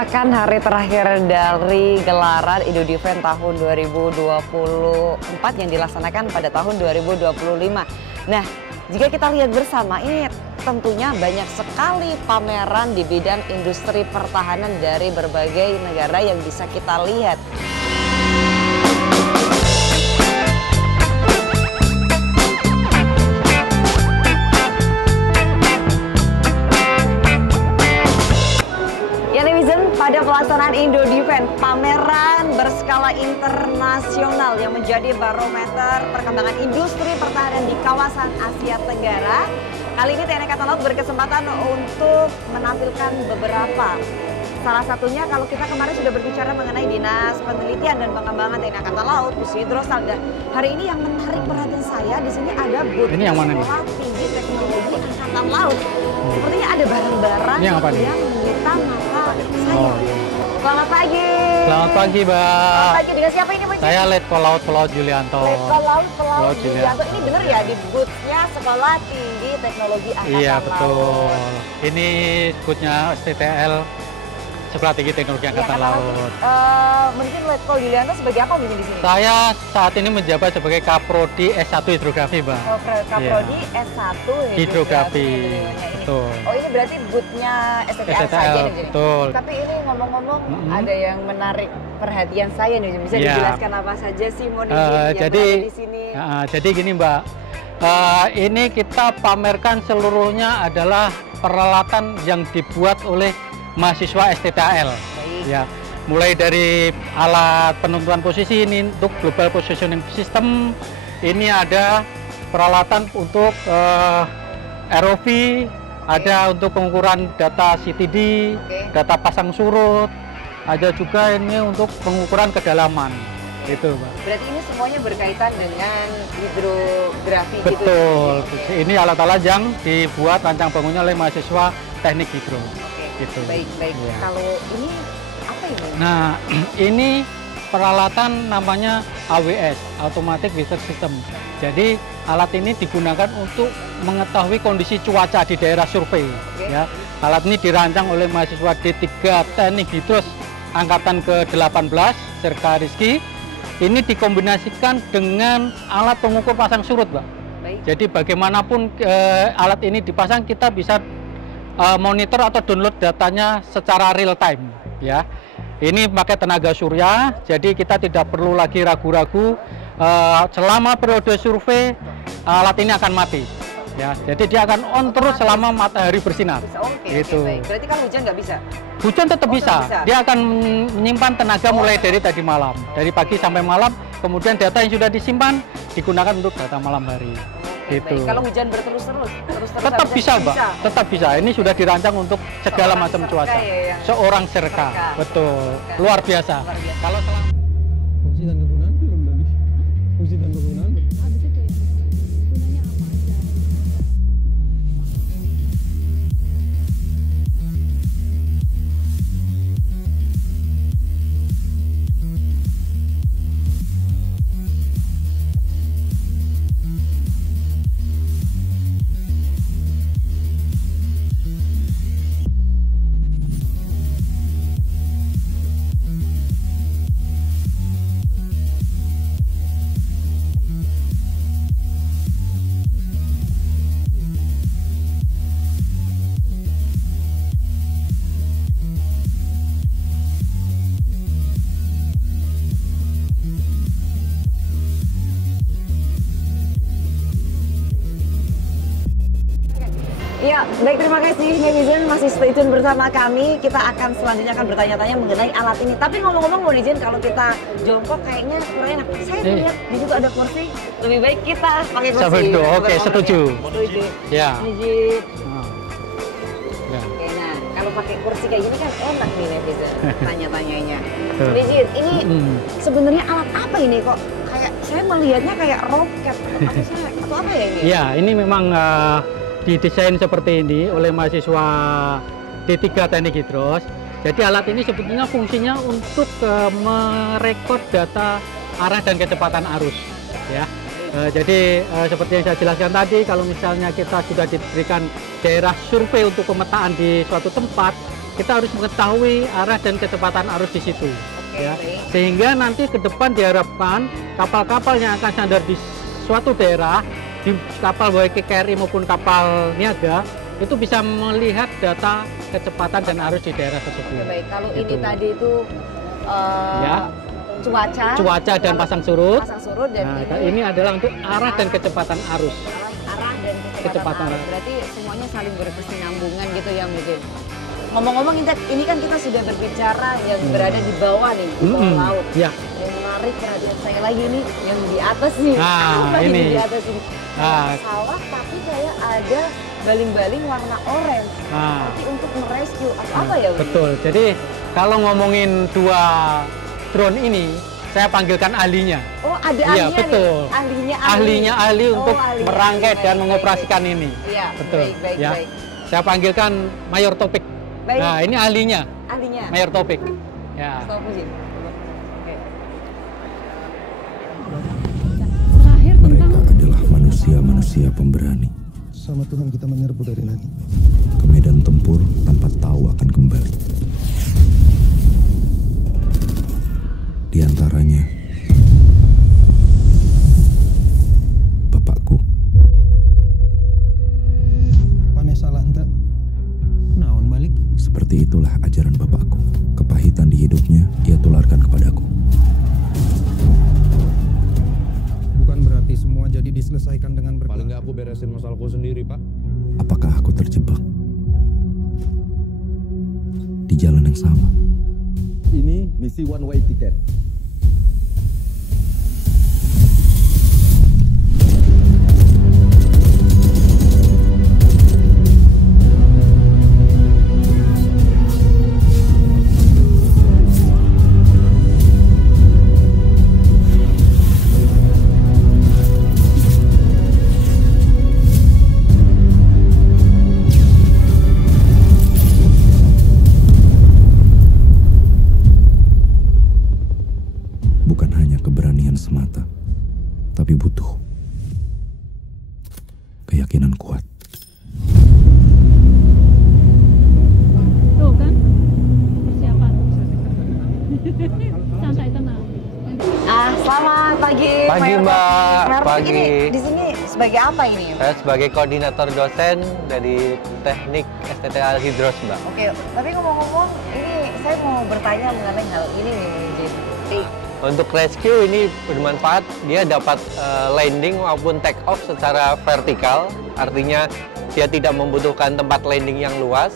merupakan hari terakhir dari gelaran Indo Defense tahun 2024 yang dilaksanakan pada tahun 2025. Nah, jika kita lihat bersama, ini tentunya banyak sekali pameran di bidang industri pertahanan dari berbagai negara yang bisa kita lihat. Pada pelaksanaan Indo Defense, pameran berskala internasional yang menjadi barometer perkembangan industri pertahanan di kawasan Asia Tenggara. Kali ini TNI Angkatan Laut berkesempatan untuk menampilkan beberapa. Salah satunya kalau kita kemarin sudah berbicara mengenai Dinas Penelitian dan Pengembangan TNI Angkatan Laut, Pusdidrosal. Hari ini yang menarik perhatian saya di sini ada booth Sekolah Tinggi Teknologi Angkatan Laut. Sepertinya ada barang-barang yang menyita mata saya. Selamat pagi. Selamat pagi, Mbak. Selamat pagi. Dengan siapa ini, Pak? Saya Letkol Laut Pelaut Julianto. Letkol Laut Julianto. Ini benar ya di booth-nya Sekolah Tinggi Teknologi Angkatan Laut? Iya, betul. Ini booth-nya STTL, Sekolah Tinggi Teknologi Angkatan Laut. Mungkin Letkol Julianto sebagai apa di sini? Saya saat ini menjabat sebagai Kaprodi S1 Hidrografi, Mbak. Kaprodi S1 Hidrografi. Betul. Oh, ini berarti booth-nya STTL saja nih. Betul. Tapi ini ngomong-ngomong ada yang menarik perhatian saya nih. Bisa dijelaskan apa saja sih yang ada di sini? Jadi gini, Mbak. Ini kita pamerkan seluruhnya adalah peralatan yang dibuat oleh mahasiswa STTL. Ya, mulai dari alat penentuan posisi ini untuk Global Positioning System, ini ada peralatan untuk ROV, ada untuk pengukuran data CTD, data pasang surut, ada juga ini untuk pengukuran kedalaman. Itu, Pak. Berarti ini semuanya berkaitan dengan hidrografi. Betul. Gitu. Ini alat-alat yang dibuat rancang bangunnya oleh mahasiswa teknik hidro. Gitu. Baik. Ya. Kalau ini apa ini? Nah, ini peralatan namanya AWS, Automatic Weather System. Jadi alat ini digunakan untuk mengetahui kondisi cuaca di daerah survei. Ya, alat ini dirancang oleh mahasiswa D3 Teknik Hidros Angkatan ke-18, Serka Rizky. Ini dikombinasikan dengan alat pengukur pasang surut, Mbak. Jadi bagaimanapun alat ini dipasang, kita bisa monitor atau download datanya secara real time, ya. Ini pakai tenaga surya, jadi kita tidak perlu lagi ragu-ragu selama periode survei alat ini akan mati, ya. Jadi dia akan on terus selama matahari bersinar. Gitu. Berarti kalau hujan nggak bisa? Hujan tetap bisa. Dia akan menyimpan tenaga mulai dari tadi malam, dari pagi sampai malam. Kemudian data yang sudah disimpan digunakan untuk data malam hari. Gitu. Kalau hujan berterus-terus tetap bisa, Mbak. Tetap bisa. Ini sudah dirancang untuk segala macam cuaca. Seorang serka. Betul. Luar biasa. Kalau selama fungsi dan kegunaan belum tadi. Fungsi dan kegunaan. Ya, baik, terima kasih netizen masih stay tune bersama kami. Kita akan selanjutnya bertanya-tanya mengenai alat ini. Tapi ngomong-ngomong netizen, kalau kita jongkok kayaknya kurang enak. Saya lihat di situ ada kursi. Lebih baik kita pakai kursi. Oke, setuju. Ya. Netizen. Oke, nah kalau pakai kursi kayak gini kan enak nih netizen tanya-tanyanya. Netizen, ini sebenarnya alat apa ini kok? Kayak saya melihatnya kayak roket atau apa ya ini? Ya, ini memang didesain seperti ini oleh mahasiswa D3 Teknik Hidros. Jadi alat ini sebetulnya fungsinya untuk merekod data arah dan kecepatan arus, ya. Jadi seperti yang saya jelaskan tadi, kalau misalnya kita sudah diberikan daerah survei untuk pemetaan di suatu tempat, kita harus mengetahui arah dan kecepatan arus di situ. Ya. baik. Sehingga nanti ke depan diharapkan kapal-kapal yang akan sandar di suatu daerah, di kapal baik KRI maupun kapal niaga, itu bisa melihat data kecepatan dan arus di daerah tersebut. Oke, baik. Kalau Gitu. ini tadi itu Ya. cuaca Dan pasang surut. pasang surut, dan Nah, ini adalah untuk arah dan kecepatan arus. arah dan kecepatan arus. Berarti semuanya saling berkesinambungan gitu ya mungkin. Ngomong-ngomong, ini kan kita sudah berbicara yang berada di bawah nih, di bawah laut. Ya. Yang menarik perhatian saya lagi nih, yang di atas nih. Nah, Apa ini. di atas ini? Nah. Pesawat tapi kayak ada baling-baling warna orange. Nah. Berarti untuk merescue apa ya? Wi? Betul. Jadi kalau ngomongin dua drone ini, saya panggilkan ahlinya. Oh, ada Iya, ahlinya betul. nih. Ahlinya Ahli Oh, untuk ahlinya merangkai ahli. dan Baik, mengoperasikan baik. ini. Iya, Betul. baik, Ya. baik. Saya panggilkan Mayor Topik. Baik. Nah, ini ahlinya, Ahlinya. Mayor Topik. Ya. Stop muzik. Oke. Mereka adalah manusia-manusia pemberani. Sama Tuhan kita menyerbu dari langit. Ke medan tempur tanpa tahu akan kembali. Di antaranya, bapakku. Pane salah ente. Naon balik? Seperti itulah ajaran bapakku. Kepahitan di hidupnya ia tularkan kepadaku. Bukan berarti semua jadi diselesaikan dengan Paling nggak aku beresin masalahku sendiri, Pak. Apakah aku terjebak di jalan yang sama? Ini misi one way ticket. Bukan hanya keberanian semata, tapi butuh keyakinan kuat. Tuh kan, persiapan. Santai, tenang. Selamat pagi. Pagi, Mayor Mbak. Topik. Mayor Topik, Pagi. ini di sini sebagai apa ini? Saya sebagai koordinator dosen dari Teknik STTL Hidros, Mbak. Oke, tapi ngomong-ngomong, ini saya mau bertanya mengenai hal ini nih mungkin. Untuk rescue ini bermanfaat, dia dapat landing maupun take off secara vertikal, artinya dia tidak membutuhkan tempat landing yang luas.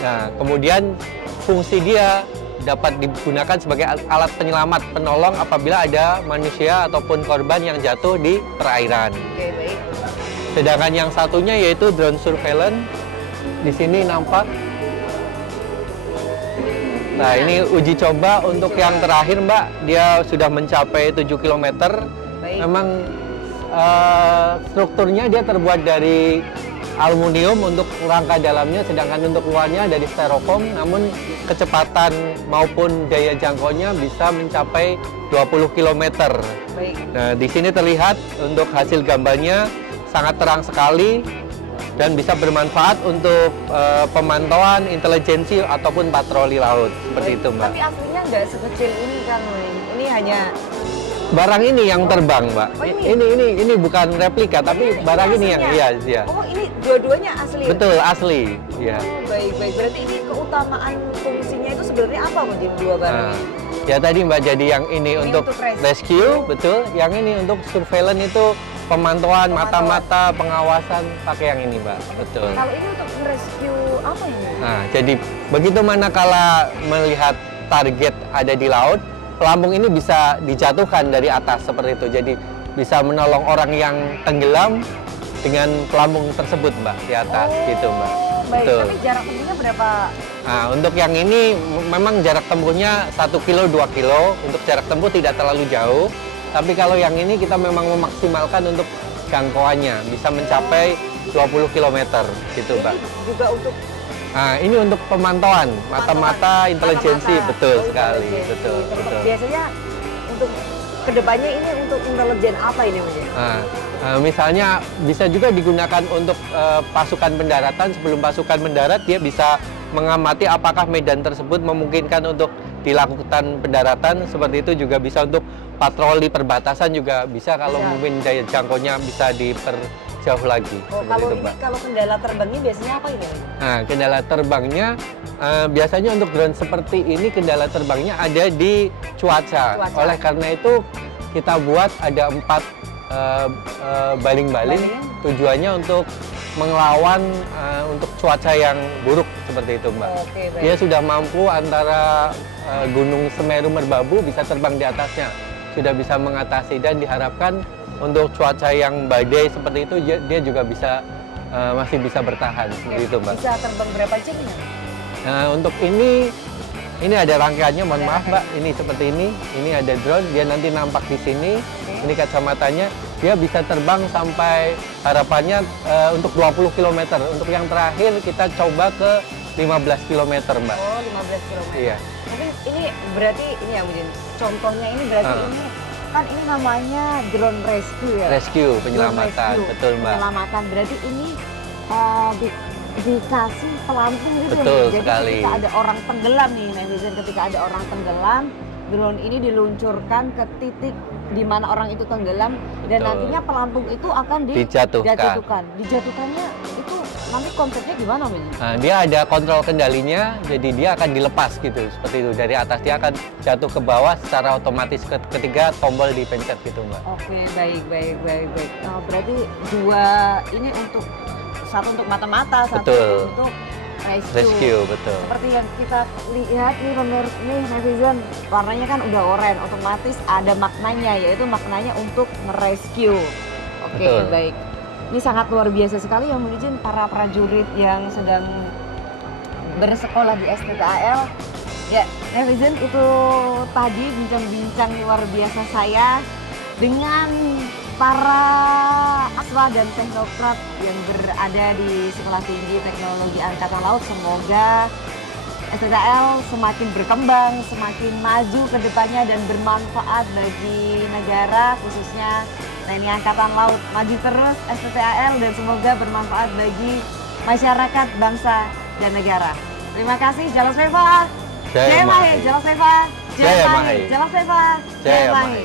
Nah, kemudian fungsi dia dapat digunakan sebagai alat penyelamat penolong apabila ada manusia ataupun korban yang jatuh di perairan. Oke, baik. Sedangkan yang satunya yaitu drone surveillance. Di sini nampak. Nah, ini uji coba untuk yang terakhir, Mbak. Dia sudah mencapai 7 km. Baik. Memang strukturnya dia terbuat dari aluminium untuk rangka dalamnya, sedangkan untuk luarnya dari styrofoam. Namun kecepatan maupun daya jangkaunya bisa mencapai 20 km. Baik. Nah, di sini terlihat untuk hasil gambarnya sangat terang sekali dan bisa bermanfaat untuk pemantauan intelijensi ataupun patroli laut seperti itu, Mbak. Tapi aslinya nggak sekecil ini kan, ini hanya Barang ini yang terbang, Mbak. Oh, ini? Ini bukan replika, tapi barang ini yang iya. Oh, ini dua-duanya asli. Betul, asli. Iya. Oh, baik. Berarti ini keutamaan fungsinya itu sebenarnya apa menjadi dua barang Nah, ini? ya tadi Mbak, jadi yang ini untuk untuk rescue. rescue, betul. Yang ini untuk surveillance itu pemantauan mata-mata, pengawasan pakai yang ini, Mbak. Betul. Kalau ini untuk rescue apa ini? Nah, jadi begitu manakala melihat target ada di laut, pelampung ini bisa dijatuhkan dari atas seperti itu. Jadi bisa menolong orang yang tenggelam dengan pelampung tersebut, Mbak, di atas gitu, Mbak. Baik, Betul. tapi jarak tempuhnya berapa? Nah, untuk yang ini memang jarak tempuhnya 1 kilo, 2 kilo. Untuk jarak tempuh tidak terlalu jauh. Tapi kalau yang ini kita memang memaksimalkan untuk jangkauannya bisa mencapai 20 km gitu, Mbak. Ini juga untuk Nah, ini untuk pemantauan mata-mata intelijensi, mata-mata. betul Oh, sekali, intelijensi. betul, betul. Biasanya untuk kedepannya ini untuk intelijen apa ini mungkin? Nah, misalnya bisa juga digunakan untuk pasukan pendaratan. Sebelum pasukan mendarat, dia bisa mengamati apakah medan tersebut memungkinkan untuk dilakukan pendaratan. Seperti itu juga bisa untuk patroli perbatasan juga bisa kalau mungkin daya jangkaunya bisa diperjauh lagi. Kalau kendala terbangnya biasanya apa ini? Nah, kendala terbangnya biasanya untuk drone seperti ini kendala terbangnya ada di cuaca. Oleh karena itu kita buat ada 4 baling-baling tujuannya untuk melawan untuk cuaca yang buruk seperti itu, Mbak. Dia sudah mampu antara Gunung Semeru Merbabu bisa terbang di atasnya, sudah bisa mengatasi, dan diharapkan untuk cuaca yang badai seperti itu dia juga bisa masih bisa bertahan seperti itu, Mbak. Bisa terbang berapa jam ya? Nah, untuk ini ada rangkaiannya, mohon maaf Mbak, ini seperti ini ada drone, dia nanti nampak di sini, ini kacamatanya, dia bisa terbang sampai harapannya untuk 20 km, untuk yang terakhir kita coba ke 15 km Mbak. Oh, 15 km. Iya. Tapi ini berarti, ini ya mungkin, contohnya ini berarti ini, kan ini namanya drone rescue ya? Rescue, penyelamatan, betul Mbak. Penyelamatan, berarti ini dikasih pelampung gitu. Betul Jadi sekali. ketika ada orang tenggelam nih, netizen, ketika ada orang tenggelam, drone ini diluncurkan ke titik di mana orang itu tenggelam, dan nantinya pelampung itu akan dijatuhkan. Dijatuhkannya itu nanti konsepnya gimana, Min? Nah, dia ada kontrol kendalinya, jadi dia akan dilepas gitu, seperti itu. Dari atas dia akan jatuh ke bawah secara otomatis ketika tombol dipencet gitu, Mbak. Oke, baik. Berarti ini satu untuk mata-mata, satu untuk rescue, betul. Seperti yang kita lihat nih netizen, warnanya kan udah oranye, otomatis ada maknanya, yaitu maknanya untuk nge-rescue. Oke, baik. Ini sangat luar biasa sekali yang mungkin para prajurit yang sedang bersekolah di STTAL. Ya, netizen, itu tadi bincang-bincang luar biasa saya dengan para aswa dan teknokrat yang berada di Sekolah Tinggi Teknologi Angkatan Laut. Semoga STTAL semakin berkembang, semakin maju ke depannya dan bermanfaat bagi negara, khususnya TNI Angkatan Laut. Maju terus STTAL dan semoga bermanfaat bagi masyarakat, bangsa, dan negara. Terima kasih, Jalas Veva. Jaya Mahe, Jalas Veva. Jaya Mahe, Jalas Veva. Jaya Mahe.